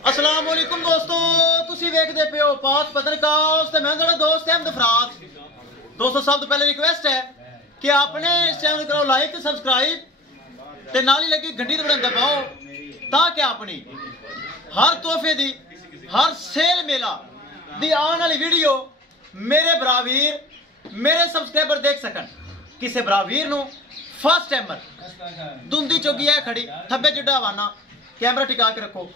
अस्सलाम वालेकुम दोस्तों, तुसी देखदे पे हो पाक पत्रकार ते मैं तेरा दोस्त अहमद फराज। दोस्तों सब तो पहले रिक्वेस्ट है कि आपने इस चैनल करो लाइक सब्सक्राइब ते नाल ही लगी घंटी ते बटन दबाओ ताकि अपनी हर तोहफे दी हर सेल मेला दी आने वाली वीडियो मेरे बरावीर मेरे सब्सक्राइबर देख सकन। किसी बरावीर नु फर्स्ट टाइमर दुंदी चौकी है खड़ी थब्बे चिट्टा हवाना कैमरा टिका के रखो।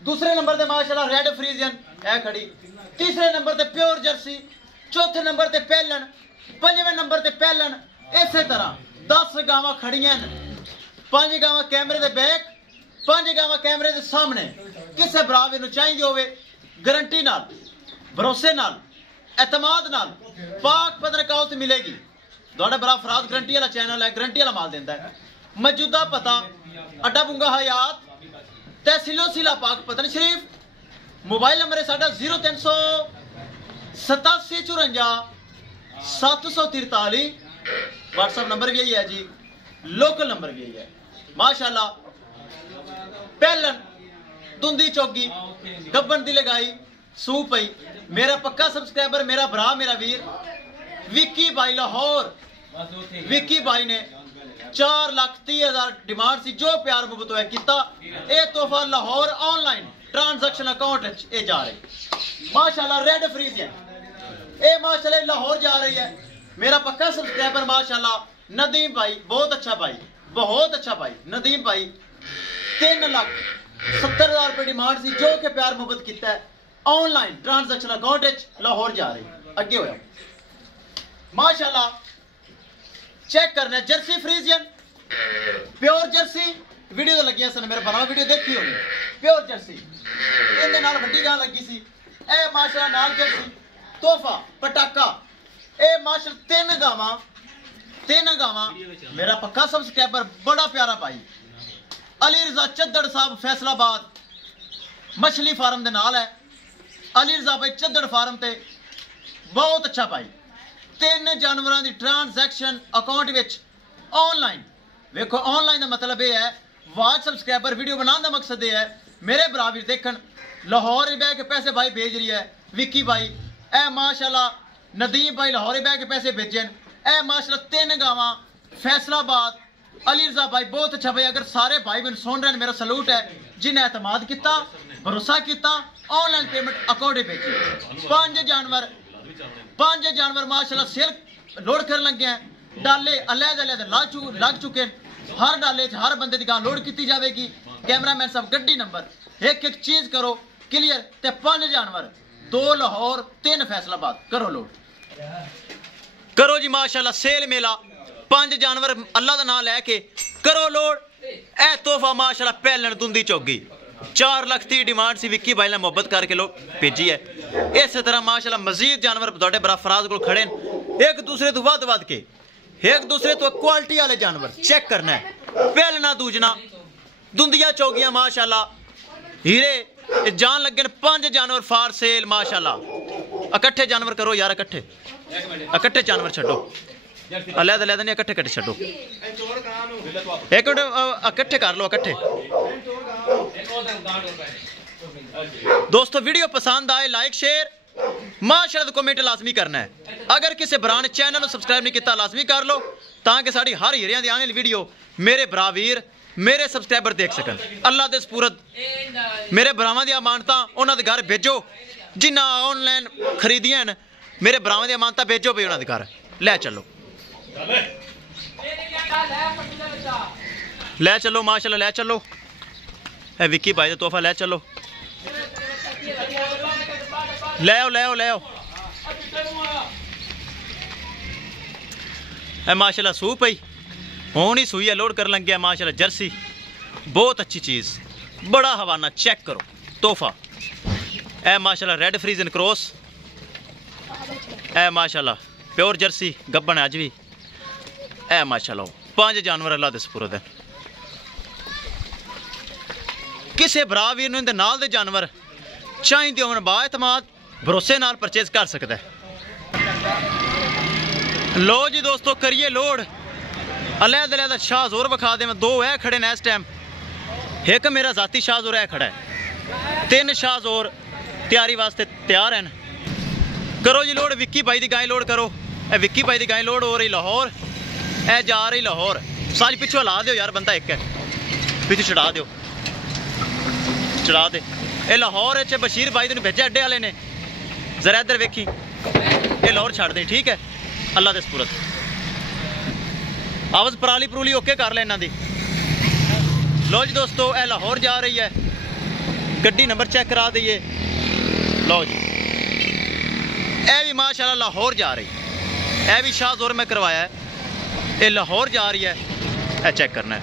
दूसरे नंबर ते माशाल्लाह रेड फ्रीजियन है खड़ी। तीसरे नंबर ते प्योर जर्सी, चौथे नंबर ते पहलन, पंजवें नंबर ते पहलन। इसे तरह 10 गावां खड़ियां न, 5 गावां कैमरे दे बैक, 5 गावां कैमरे दे सामने। किसे बरावीर नु चाहिदी होवे गारंटी नाल, भरोसे नाल, एतमाद नाल पाक पत्रकार से मिलेगी। थोड़ा बड़ा फराज गारंटी वाला चैनल है, गारंटी वाला माल देता है। मौजूदा पता अड्डा बुंगा हयात तहसीलो सिला पाक पतन शरीफ। मोबाइल नंबर है साडा 0387 54 743। व्हाट्सएप नंबर भी यही है जी, लोकल नंबर भी यही है। माशाल्लाह पहलन दुंदी चौकी गब्बन दी लगाई सू पई। मेरा पक्का सब्सक्राइबर मेरा भरा मेरा वीर विक्की भाई लाहौर, विक्की भाई ने 4,30,000 डिमांड सी। जो प्यार मुहब्बत है किता ए तोहफा लाहौर ऑनलाइन ट्रांजैक्शन अकाउंट ए जा रही। माशाल्लाह रेड फ्रीजियन ए माशाल्लाह लाहौर जा रही है। मेरा पक्का सब्सक्राइबर माशाल्लाह नदीम भाई, बहुत अच्छा भाई, बहुत अच्छा भाई नदीम भाई। 3,70,000 रुपए डिमांड सी। जो के प्यार मुहब्बत किता है ऑनलाइन ट्रांजैक्शन अकाउंट लाहौर जा रही। अगे होया माशाल्लाह चेक करना है। Jersey Friesian pure Jersey video तो लगी सन, मेरे बना वीडियो देखी होगी। प्योर जर्सी इहदे नाल वड्डी गां लगी सी। ए माशाल्लाह नाल जर्सी तोहफा पटाका ए माशाल्लाह 3 गावां। मेरा पक्का सब्सक्राइबर बड़ा प्यारा भाई अली रजा चद्दड़ साहब फैसलाबाद मछली फार्म दे नाल है। अली रजा भाई चद्दड़ फार्म ते बहुत अच्छा भाई। 3 जानवरों की ट्रांजैक्शन अकाउंट विच ऑनलाइन। वेखो ऑनलाइन का मतलब यह है वाच सब्सक्राइबर वीडियो बनाने का मकसद यह है मेरे बराबर देखन लाहौर बह के पैसे भाई भेज रही है विक्की भाई। ए माशाल्लाह नदीम भाई लाहौर बह के पैसे भेजन। ए माशाल्लाह 3 गावां फैसलाबाद अली रजा भाई बहुत अच्छा भाई। अगर सारे भाई मैंने सुन रहे हैं मेरा सलूट है जिन्हें एतमाद किया भरोसा किया ऑनलाइन पेमेंट अकाउंट भेजी। 5 जानवर माशाल्लाह सेल लोड कर लगे हैं। डाले अलग लग चुके हैं। हर डाले हर बंदे की गां लोड की जाएगी। कैमरामैन साहब गड्डी नंबर एक चीज करो क्लियर। ते 5 जानवर 2 लाहौर 3 फैसलाबाद करो लोड करो जी। माशाल्लाह सेल मेला 5 जानवर अल्लाह का नाम लैके करो लोड। ए तोहफा माशाल्लाह पहलन दुंदी चौगी 4,30,000 डिमांड सी। विक्की भाई ने मुहब्बत करके लो भेजी है। इस तरह माशाल्लाह मजीद जानवर थोड़े बड़ा फराज को खड़े एक दूसरे तो वध के एक दूसरे तो क्वालिटी वाले जानवर चेक करना है। पहलना दूजना दुंदिया चौगियां माशाल्लाह हीरे जान लगे 5 जानवर फार सेल माशाल्लाह। इकट्ठे जानवर करो यार, इकट्ठे जानवर छो अलग नहीं इकट्ठे छो। एक मिनट इकट्ठे कर लो इकट्ठे। दोस्तों वीडियो पसंद आए लाइक शेयर माशाल्लाह कमेंट लाजमी करना है। अगर किसी भरा ने चैनल सब्सक्राइब नहीं किया लाजमी कर लो ताकि साड़ी हर हीरियां दी आने वाली वीडियो मेरे बरावीर मेरे सब्सक्राइबर देख सकन। अल्लाह दे सपुरद मेरे भरावां दी अमानतां उन्हां दे घर भेजो। जिन्ना ऑनलाइन खरीदियां न मेरे भरावां दी अमानतां भेजो भी उन्हां दे घर। ले चलो माशाल्लाह ले चलो। ए विक्की भाई दा तोहफा ले चलो। ले आओ ए माशाल्लाह सू पई हुण ही सूई है लोड कर लग गया। माशाल्लाह जर्सी बहुत अच्छी चीज़ बड़ा हवाना चेक करो तोहफा। ए माशाल्लाह रेड फ्रीजन क्रॉस ए माशाल्लाह प्योर जर्सी गब्बन अज भी। ए माशाल्लाह 5 जानवर अल्लाह दे सपुरद है। किसी भरा वीर नूं इहदे नाल दे जानवर चाहिए होवन बाएतमाद भरोसे नाल परचेज कर सकता है। लो जी दोस्तों करिए लोड। अलग शाह जोर विखा दे 2 है खड़े ने इस टाइम। एक मेरा जाती शाह जोर है खड़ा है 3 शाह और तैयारी वास्ते तैयार हैं। करो जी लोड विक्की भाई दी गाय लोड करो। ए विक्की भाई दी गाय लोड हो रही लाहौर, ए जा रही लाहौर। सारी पिछू हिला दो यार, बंदा एक है पिछू चढ़ा दो, चढ़ा दे। ये लाहौर च बशीर भाई तेन भेजा अड्डे वाले ने, जरा इधर वेखी, ये लाहौर छड़ दें ठीक है। अल्लाह दे सपुरत आवाज पराली परूली ओके कर ले इन्हां दी। लो जी दोस्तों ए लाहौर जा रही है, गड्डी नंबर चेक करा दईए। लो जी ए भी माशाल्लाह लाहौर जा रही, ए भी शाह जोर में करवाया है, ये लाहौर जा रही है। ए चेक करना है।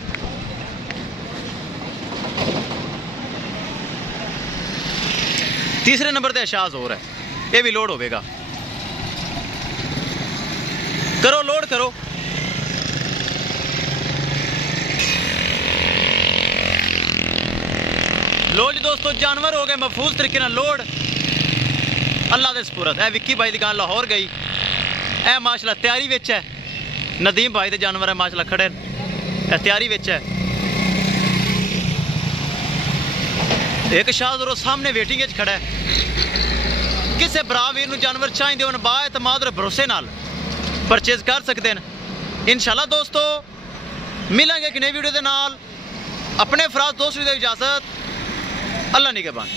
तीसरे नंबर पे शाह जोर है, ये भी लोड होगा। करो लोड करो। लो जी दोस्तों जानवर हो गए महफूज तरीके ना लोड, अल्लाह दे सपुरत। है विक्की भाई दी गां लाहौर गई, ए माशाल्लाह तैयारी विच है। नदीम भाई दे जानवर है माशाल्लाह खड़े, ए तैयारी विच है। एक शाहजोर सामने वेटिंग विच खड़ा है। किसी भरा वीर नूं जानवर चाहिए होण बाएतमाद और भरोसे नाल परचेज कर सकते हैं। इंशाल्लाह दोस्तों मिलेंगे एक नई वीडियो के नाल। अपने फराज दोस्त की इजाजत, अल्लाह निगहबान।